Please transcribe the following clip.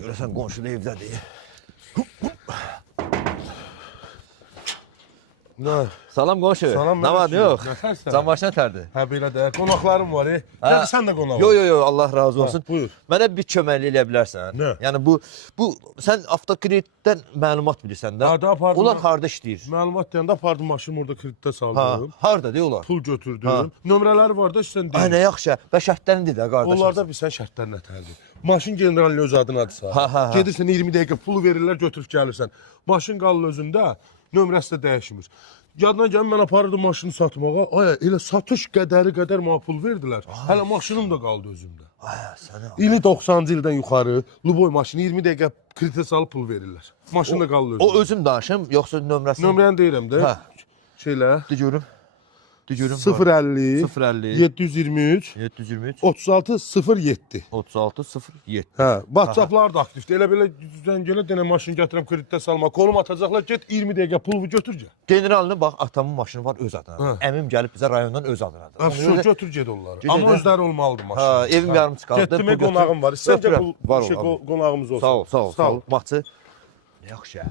Görəsən qonşu da evdədir. Salam qonşu. Salam, Nə var, Mələk. yox? Nətərsən? Can başına tərdir. Hə belə də qonaqlarım var. Gəl sən də qonaq ol. Yo, Allah razı olsun. Buyur. Mənə bir köməklik eləyə bilərsən. Nə? Yəni bu sən avtokreditdən məlumat bilirsən də. Hə, da apardım. Onlar harda işləyir? Məlumat deyəndə apardım maşını orada kreditdə Ha, saldım. harda deyə onlar? Pul götürdüm. Nömrələri var da istəyən Ay deyil. nə yaxşı. Və şərtlərini də qardaşım. Onlarda bir sən şərtlər nətərdir? Maşın generalın öz adınadırsa. Ha. Gedirsən 20 dəqiqə pulu verirlər, götürüb gəlirsən. Maşın qalır özündə, nömrəsi də dəyişmir. Yadına gəlin mən aparırdım maşını satmağa. Ay, elə satış qədəri qədər mənə pul verdilər. Hələ maşınım da qaldı özümdə. Ay sənə. İli 90-cı ildən yuxarı Luboy maşını 20 dəqiqə kreditə salıb pul verirlər. Maşın da qalır özümdə. O özüm danışım, yoxsa nömrəsini? Nömrəni deyirəm də. Hə. Şeylə. De görüm. 050 050 723 723 36 07. 36 07. Hə, WhatsApplar da aktivdir. Elə belə zəng elə denə maşın gətirəm kreditdə salma. Kolum atacaqlar, get 20 dəqiqə pulu götür gəl. Generalını bax atamın maşını var öz adına. Hə. Əmim gəlib bizə rayondan öz adına. Hə, götür get onları. Gedə Amma də. özləri olmalıdır maşın. Ha, evim yarım çıxardı. Getdimə qonağım var. Səncə Var qonağımız olsun. Sağ ol. Maxçı. Yaxşı.